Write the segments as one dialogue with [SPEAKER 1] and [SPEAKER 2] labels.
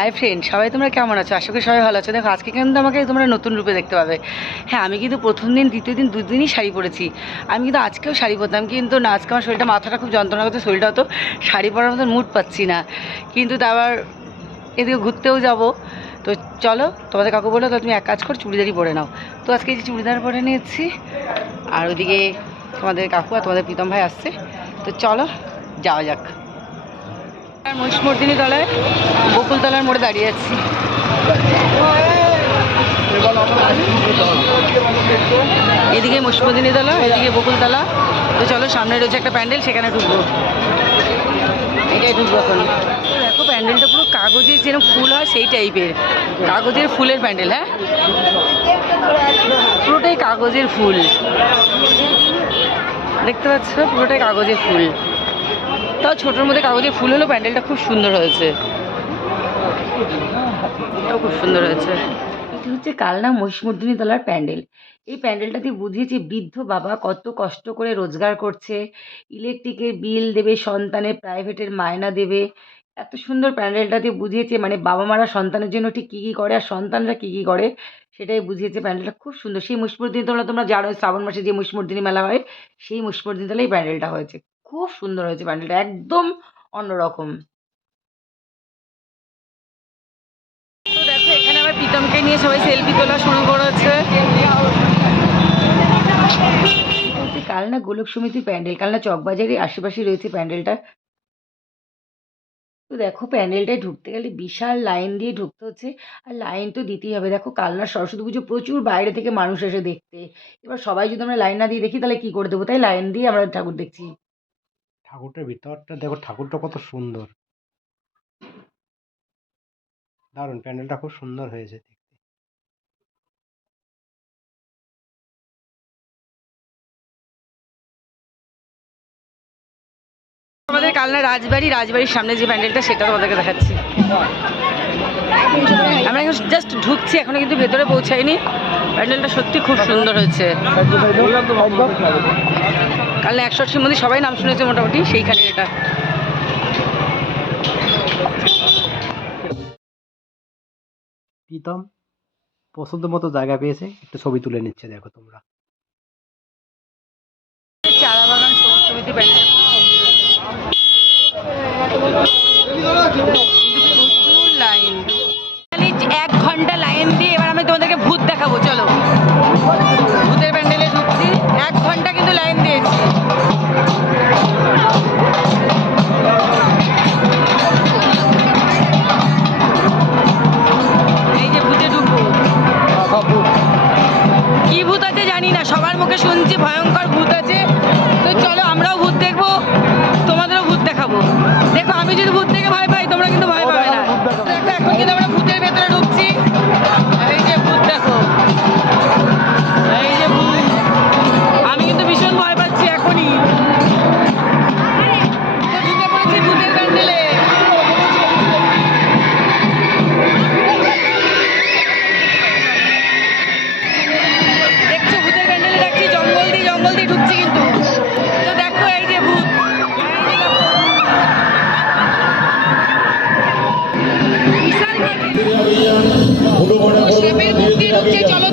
[SPEAKER 1] Hi friend সবাই তোমরা কেমন আছো? আশা করি সবাই ভালো আছো। দেখো, আজকে কিন্তু আমাকে তোমরা নতুন রূপে দেখতে পাবে। হ্যাঁ আমি কিন্তু প্রথম দিন, দ্বিতীয় দিন দুদিনই শাড়ি পরেছি। আমি কিন্তু আজকেও শাড়ি পরতাম, কিন্তু না, আজকে আমার শরীরটা, মাথাটা খুব যন্ত্রণা করছে শরীরটা অত শাড়ি পরার মতন মুড পাচ্ছি না। কিন্তু তা আবার এদিকে ঘুরতেও যাব। তো চলো, তোমাদের কাকু বলো তো তুমি এক কাজ কর, চুড়িদারই পরে নাও। তো আজকে যে চুড়িদার পরে নিয়েছি, আর ওদিকে তোমাদের কাকু আর তোমাদের প্রীতম ভাই আসছে। তো চলো, যাওয়া যাক। মহিষমর্দিনী তলায় বকুলতলার মোড়ে দাঁড়িয়ে আছি। এদিকে মহিষমর্দিনী তলা, এদিকে বকুলতলা তো চলো, সামনে রয়েছে একটা প্যান্ডেল, সেখানে ঢুকবো। এটাই ঢুকবো এখন। দেখো, প্যান্ডেলটা পুরো কাগজের যেরকম ফুল হয়, সেই টাইপের। কাগজের ফুলের প্যান্ডেল হ্যাঁ? পুরোটাই কাগজের ফুল। দেখতে পাচ্ছ? পুরোটাই কাগজের ফুল। তাও ছোটোর মধ্যে কাগজে ফুল হলো, প্যান্ডেলটা খুব সুন্দর হয়েছে। এটাও খুব সুন্দর হয়েছে। এটা হচ্ছে কালনা মহিষমর্দিনী তলার প্যান্ডেল। এই প্যান্ডেলটাতে বুঝিয়েছে, বৃদ্ধ বাবা কত কষ্ট করে রোজগার করছে, ইলেকট্রিকের বিল দেবে, সন্তানের প্রাইভেটের মায়না দেবে। এত সুন্দর প্যান্ডেলটাতে বুঝিয়েছে মানে বাবা মারা সন্তানের জন্য ঠিক কী কী করে আর সন্তানরা কী কী করে, সেটাই বুঝিয়েছে প্যান্ডেলটা। খুব সুন্দর। সেই মুসমর্দিনী তোমরা তোমরা জানো শ্রাবণ মাসে যে মুসমর্দিনী মেলা হয়, সেই মুসমর্দিনী তলায় এই প্যান্ডেলটা হয়েছে। খুব সুন্দর হয়েছে প্যান্ডেলটা একদম অন্যরকম। দেখো, এখানে আবার প্রীতমকে নিয়ে সবাই সেলফি তোলা শুরু করেছে। কালনা গোলক সমিতির প্যান্ডেল কালনা চকবাজারের আশেপাশে রয়েছে প্যান্ডেলটা। তো দেখো, প্যান্ডেলটায় ঢুকতে গেলে বিশাল লাইন দিয়ে ঢুকতে হচ্ছে, আর লাইন তো দিতেই হবে। দেখো কালনার সরস্বতী পুজো, প্রচুর বাইরে থেকে মানুষ এসে দেখতে। এবার সবাই যদি আমরা লাইন না দিয়ে দেখি, তাহলে কি করে দেবো? তাই লাইন দিয়ে আমরা ঠাকুর দেখছি।
[SPEAKER 2] ঠাকুরটার ভিতরটা, দেখো ঠাকুরটা কত সুন্দর। দারুণ প্যান্ডেলটা খুব সুন্দর হয়েছে দেখতে।
[SPEAKER 1] আমাদের কালনা রাজবাড়ি, রাজবাড়ির সামনে যে প্যান্ডেলটা, সেটা তোমাদেরকে দেখাচ্ছি। আমরা এখন জাস্ট ঢুকছি এখনও কিন্তু ভেতরে পৌঁছাইনি প্যান্ডেলটা সত্যি খুব সুন্দর হয়েছে। কালনা একশো আশির মধ্যে সবাই নাম শুনেছে মোটামুটি সেইখানে এটা।
[SPEAKER 2] প্রীতম পছন্দ মতো জায়গা পেয়েছে একটু ছবি তুলে নিচ্ছে দেখো তোমরা।
[SPEAKER 1] চারা বাগান সবুজ সমিতি প্যান্ডেল। মুখে শুনছি ভয়ঙ্কর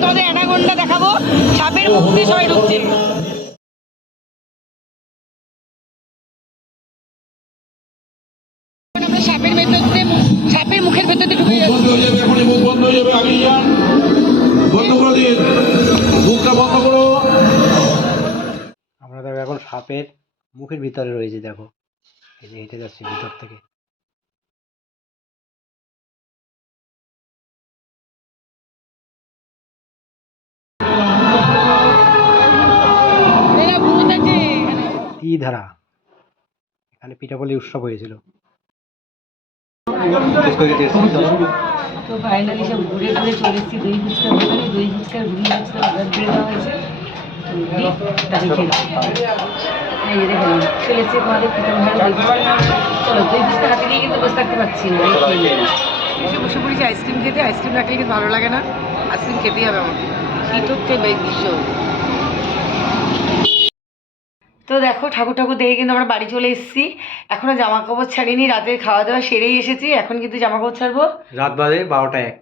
[SPEAKER 1] তোমাদের অ্যানাগন্ডা দেখাবো। সাপের মুখ দিয়ে সবাই ঢুকছে সাপের ভেতর দিয়ে সাপের মুখের ভেতর দিয়ে ঢুকে যাচ্ছি
[SPEAKER 3] বন্ধ যাবে এখনই মুখ বন্ধ হয়ে যাবে আগিয়ে যান বন্ধ করে দিন। মুখটা বন্ধ করো।
[SPEAKER 2] আমরা দেখো এখন সাপের মুখের ভিতরে রয়েছে দেখো। এই যে হেঁটে যাচ্ছে ভিতর থেকে। তি ধারা? এখানে পিঠাপলি উৎসব হয়েছিল।
[SPEAKER 1] চলে কিন্তু বসে থাকতে পারছি না। বসে পড়েছি। আইসক্রিম খেতে। আইসক্রিম না খেলে কিন্তু ভালো লাগে না। আইসক্রিম খেতেই হবে আমাকে। শীত হচ্ছে বেশ ভীষণ তো দেখো ঠাকুর ঠাকুর দেখে কিন্তু আমরা বাড়ি চলে এসেছি। এখনও জামা কাপড় ছাড়িনি রাতের খাওয়া দাওয়া সেরেই এসেছি এখন কিন্তু জামা কাপড় ছাড়বো।
[SPEAKER 2] রাত বাজে বারোটা এক।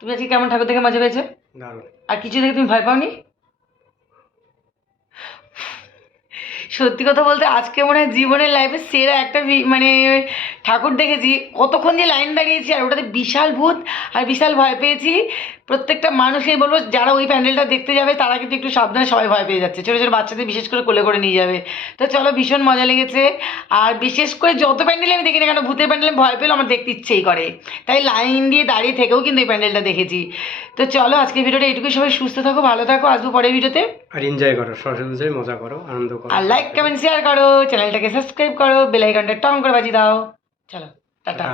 [SPEAKER 1] তুমি আজকে কেমন ঠাকুর দেখে মজা পেয়েছ? আর কিছু দেখে তুমি ভয় পাওনি? সত্যি কথা বলতে আজকে মনে হয় জীবনের লাইফে সেরা একটা মানে ঠাকুর দেখেছি। কতক্ষণ যে লাইন দাঁড়িয়েছি আর ওটাতে বিশাল ভূত আর বিশাল ভয় পেয়েছি। প্রত্যেকটা মানুষকেই বলব যারা ওই প্যান্ডেলটা দেখতে যাবে তারা কিন্তু একটু সাবধানে সবাই ভয় পেয়ে যাচ্ছে। ছোটো ছোটো বাচ্চাদের বিশেষ করে কোলে করে নিয়ে যাবে। তো চলো ভীষণ মজা লেগেছে। আর বিশেষ করে যত প্যান্ডেলে আমি দেখি না কেন ভূতের প্যান্ডেলে ভয় পেলে আমার দেখতে ইচ্ছেই করে। তাই লাইন দিয়ে দাঁড়িয়ে থেকেও কিন্তু এই প্যান্ডেলটা দেখেছি। তো চলো আজকের ভিডিওটা এইটুকুই। সবাই সুস্থ থাকো ভালো থাকো। আসব পরের ভিডিওতে।
[SPEAKER 2] আর এনজয় করো সরস্বতী মজা করো আনন্দ করো।
[SPEAKER 1] আর লাইক কমেন্ট শেয়ার করো চ্যানেলটাকে সাবস্ক্রাইব করো বেল আইকনটা টং করে বাজিয়ে দাও চলো
[SPEAKER 2] টাটা।